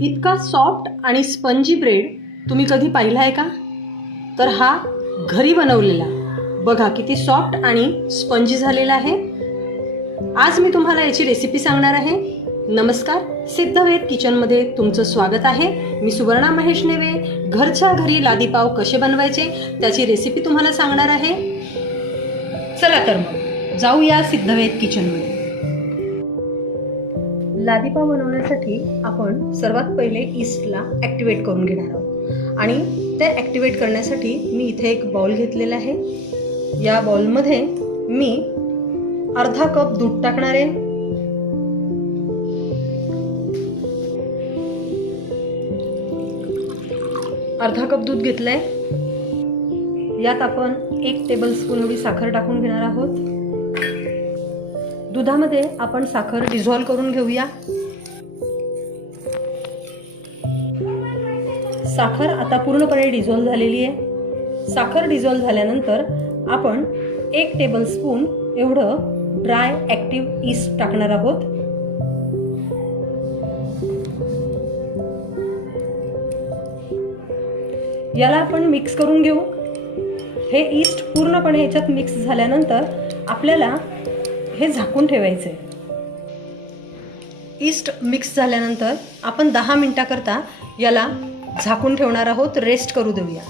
इतका सॉफ्ट आणि spongy bread तुम्ही कधी पाहिला आहे का? तर हा घरी बनवलेला बघा किती सॉफ्ट आणि स्पंजी झालेला आहे. आज मी तुम्हाला याची रेसिपी सांगणार आहे. नमस्कार, सिद्धवेद किचनमध्ये तुमचं स्वागत आहे. मी सुवर्णा महेश नेवे. घरच्या घरी लादीपाव कसे बनवायचे त्याची रेसिपी तुम्हाला सांगणार आहे. चला तर मग जाऊया सिद्धवेद किचनमध्ये. लादीपाव बनवण्यासाठी आपण सर्वात पहिले ईस्टला ॲक्टिवेट करून घेणार आहोत आणि ते ॲक्टिवेट करण्यासाठी मी इथे एक बाउल घेतलेला आहे. या बाउलमध्ये मी अर्धा कप दूध टाकणार आहे. अर्धा कप दूध घेतलंय. यात आपण 1 टेबलस्पून एवढी साखर टाकून घेणार आहोत. दुधामध्ये आपण साखर डिझॉल्व करून घेऊया. साखर आता पूर्णपणे डिझॉल्व झालेली आहे. साखर डिझॉल्व झाल्यानंतर आपण 1 टेबलस्पून एवढं ड्राय ॲक्टिव्ह ईस्ट टाकणार आहोत. याला आपण मिक्स करून घेऊ. हे ईस्ट पूर्णपणे याच्यात मिक्स झाल्यानंतर आपल्याला हे झाकून ठेवायचे. ईस्ट मिक्स झाल्यानंतर आपण 10 मिनिटाकरता याला झाकून ठेवणार आहोत. रेस्ट करू देऊया.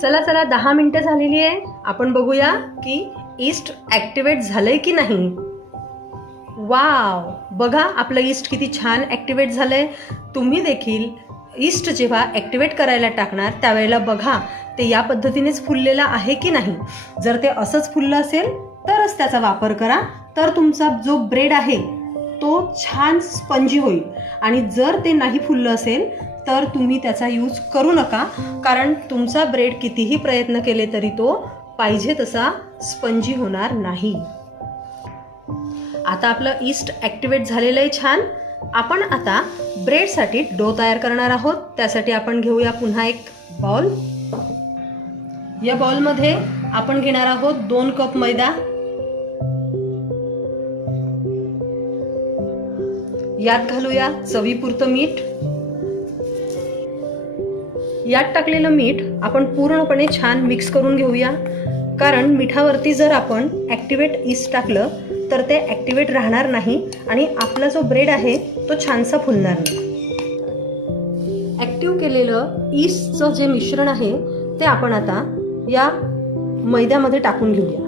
चला 10 मिनिटं झालेली आहे. आपण बघूया की ईस्ट ॲक्टिवेट झालंय की नाही. वाव, बघा आपलं ईस्ट किती छान ॲक्टिवेट झालंय. तुम्ही देखील ईस्ट जेव्हा ॲक्टिवेट करायला टाकणार त्यावेळेला बघा ते या पद्धतीनेच फुललेलं आहे की नाही. जर ते असंच फुललं असेल तरच त्याचा वापर करा. तर तुमचा जो ब्रेड आहे तो छान स्पंजी होईल. आणि जर ते नाही फुललं असेल तर तुम्ही त्याचा यूज करू नका, कारण तुमचा ब्रेड कितीही प्रयत्न केले तरी तो पाहिजे तसा स्पंजी होणार नाही. आता आपलं ईस्ट ॲक्टिवेट झालेलं आहे छान. आपण आता ब्रेडसाठी डो तयार करणार आहोत. त्यासाठी आपण घेऊया पुन्हा एक बाउल. या बाउलमध्ये आपण घेणार आहोत 2 कप मैदा. यात घालूया चवीपुरतं मीठ. यात टाकलेलं मीठ आपण पूर्णपणे छान मिक्स करून घेऊया, कारण मिठावरती जर आपण ॲक्टिवेट ईस्ट टाकलं तर ते ॲक्टिवेट राहणार नाही आणि आपला जो ब्रेड आहे तो छानसा फुलणार नाही. ॲक्टिव्ह केलेलं ईस्टचं जे मिश्रण आहे ते आपण आता या मैद्यामध्ये टाकून घेऊया.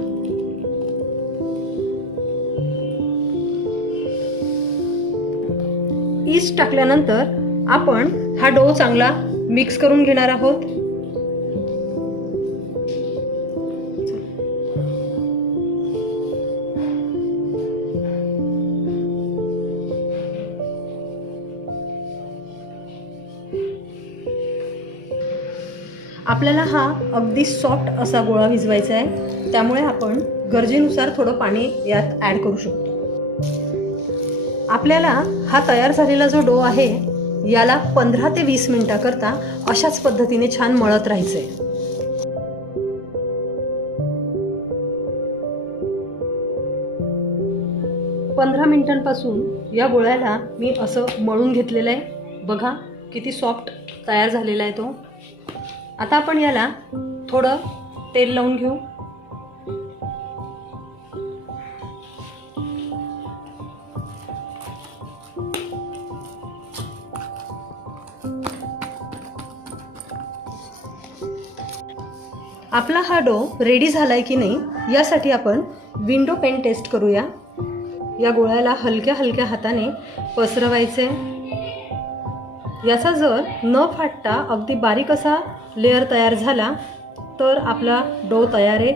ईस्ट टाकल्यानंतर आपण हा डो चांगला मिक्स करून घेणार आहोत. आपल्याला हा अगदी सॉफ्ट असा गोळा भिजवायचा आहे, त्यामुळे आपण गरजेनुसार थोडं पाणी यात ॲड करू शकतो. आपल्याला हा तयार झालेला जो डो आहे याला 15 ते 20 मिनिटाकरता अशाच पद्धतीने छान मळत राहायचं आहे. पंधरा मिनिटांपासून या गोळ्याला मी असं मळून घेतलेलं आहे. बघा किती सॉफ्ट तयार झालेला आहे तो. आता आपण याला थोडं तेल लावून घेऊ. आपला हा डो रेडी झालाय की नाही यासाठी आपण विंडो पेन टेस्ट करूया. या गोळ्याला हलक्या हलक्या हाताने पसरवायचे. याचा जर न फाटता अगदी बारीक असा लेअर तयार झाला तर आपला डो तयार आहे.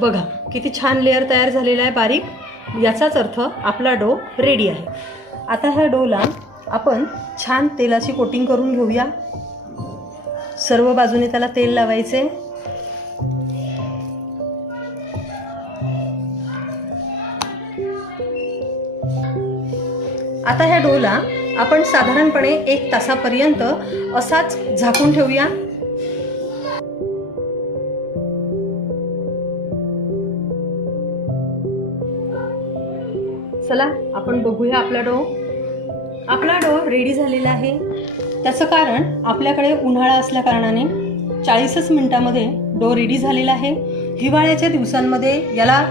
बघा किती छान लेअर तयार झालेला आहे बारीक. याचाच अर्थ आपला डो रेडी आहे. आता ह्या डोला आपण छान तेलाची कोटिंग करून घेऊया. सर्व बाजूने त्याला तेल लावायचे. आता ह्या डोला आपण साधारणपणे 1 तासापर्यंत असाच झाकून ठेवूया. चला आपण बघूया आपला डो. आपला डो रेडी झालेला आहे. त्याचं कारण आपल्याकडे उन्हाळा असल्या कारणाने 40च मिनिटामध्ये डो रेडी झालेला आहे. हिवाळ्याच्या दिवसांमध्ये याला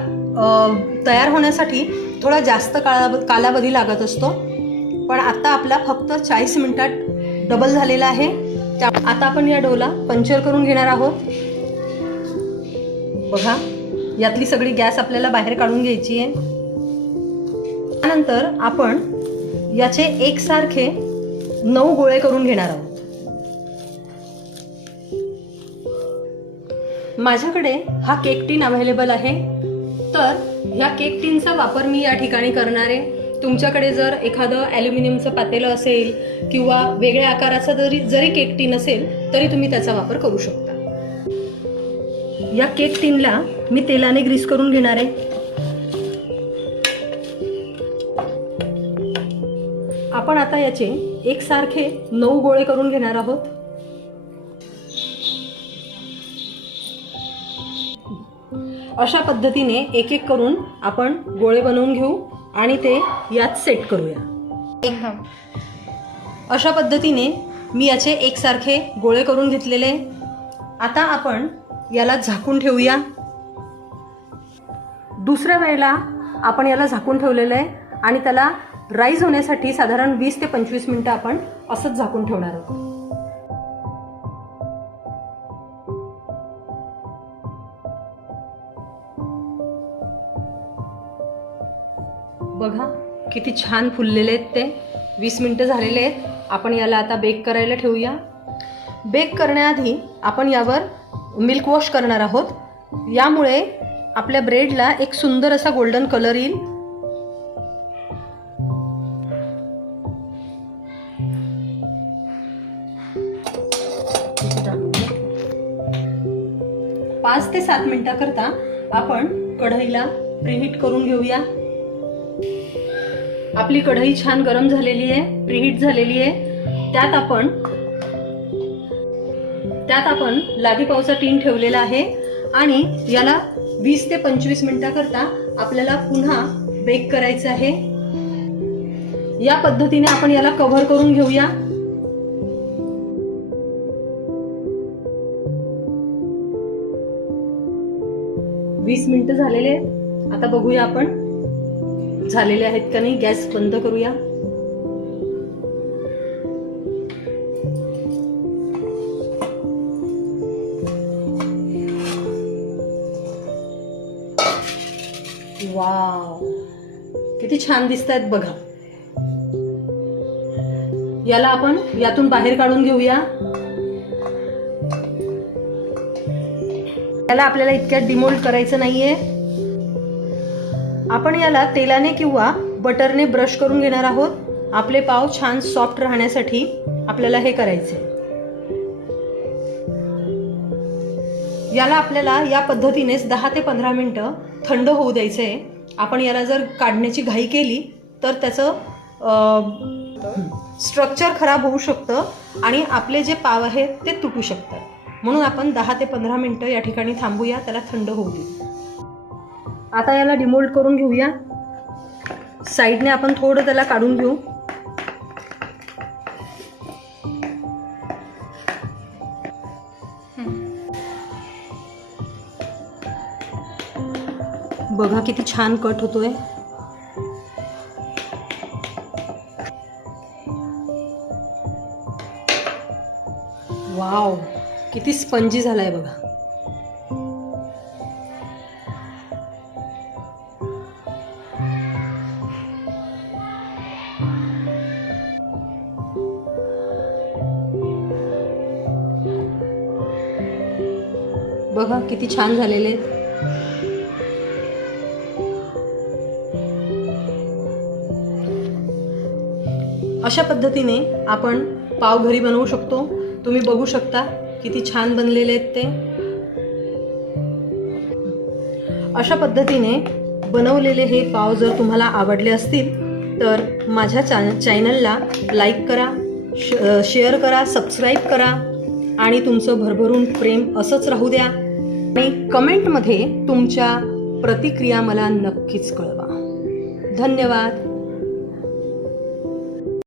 तयार होण्यासाठी थोडा जास्त कालावधी लागत असतो, पण आता आपला फक्त 40 मिनिटात डबल झालेला आहे. आता आपण या डोला पंक्चर करून घेणार आहोत. बघा, यातली सगळी गॅस आपल्याला बाहेर काढून घ्यायची आहे. त्यानंतर आपण याचे एकसारखे 9 गोळे करून घेणार आहोत. माझ्याकडे हा केक टीन अवेलेबल आहे, तर ह्या केक टीनचा वापर मी या ठिकाणी करणार आहे. तुमच्याकडे जर एखादं ॲल्युमिनियमचं पातेलं असेल किंवा वेगळ्या आकाराचा जरी केक टीन असेल तरी तुम्ही त्याचा वापर करू शकता. या केक टीनला मी तेलाने ग्रीस करून घेणार आहे. आपण आता याचे एकसारखे 9 गोळे करून घेणार आहोत. अशा पद्धतीने एक एक करून आपण गोळे बनवून घेऊ आणि ते यात सेट करूया. एकदम अशा पद्धतीने मी याचे एकसारखे गोळे करून घेतलेले. आता आपण याला झाकून ठेवूया. दुसऱ्या वेळेला आपण याला झाकून ठेवलेलं आहे आणि त्याला राईज होण्यासाठी साधारण 20 ते 25 मिनिटं आपण असंच झाकून ठेवणार आहोत. बघा किती छान फुललेले आहेत ते. 20 मिनिटं झालेले आहेत. आपण याला आता बेक करायला ठेवूया. बेक करण्याआधी आपण यावर मिल्क वॉश करणार आहोत. यामुळे आपल्या ब्रेडला एक सुंदर असा गोल्डन कलर येईल. पाच ते 7 मिनिटाकरता आपण कढईला प्रीहीट करून घेऊया. आपली कढई छान गरम झालेली आहे, प्रीहीट झालेली आहे. त्यात आपण लादी पावचा टीन ठेवलेला आहे आणि याला 20 ते 25 मिनिटाकरता आपल्याला पुन्हा बेक करायचं आहे. या पद्धतीने आपण याला कव्हर करून घेऊया. वीस मिनिटं झालेले आहेत. आता बघूया आपण झालेले आहेत का नाही. गॅस बंद करूया. वाव, किती छान दिसतायत बघा. याला आपण यातून बाहेर काढून घेऊया. याला आपल्याला इतक्यात डिमोल्ड करायचं नाहीये. आपण याला तेलाने किंवा बटरने ब्रश करून घेणार आहोत. आपले पाव छान सॉफ्ट राहण्यासाठी आपल्याला हे करायचे. याला आपल्याला या पद्धतीनेच 10 ते 15 मिनिटं थंड होऊ द्यायचे आहे. आपण याला जर काढण्याची घाई केली तर त्याचं स्ट्रक्चर खराब होऊ शकतं आणि आपले जे पाव आहेत ते तुटू शकतात. म्हणून आपण 10 ते 15 मिनिटं या ठिकाणी थांबूया, त्याला थंड होऊ देऊ. आता याला डिमोल्ड करून घेऊया. साईडने आपण थोडं त्याला काढून घेऊ. बघा किती छान कट होतोय. वाव, किती स्पंजी झालाय बघा. बघा किती छान झालेले आहेत. अशा पद्धतीने आपण पाव घरी बनवू शकतो. तुम्ही बघू शकता किती छान बनलेले आहेत ते. अशा पद्धतीने बनवलेले हे पाव जर तुम्हाला आवडले असतील तर माझ्या चॅनलला लाईक करा, शेअर करा, सबस्क्राईब करा आणि तुमचं भरभरून प्रेम असंच राहू द्या. आणि कमेंटमध्ये तुमच्या प्रतिक्रिया मला नक्कीच कळवा. धन्यवाद.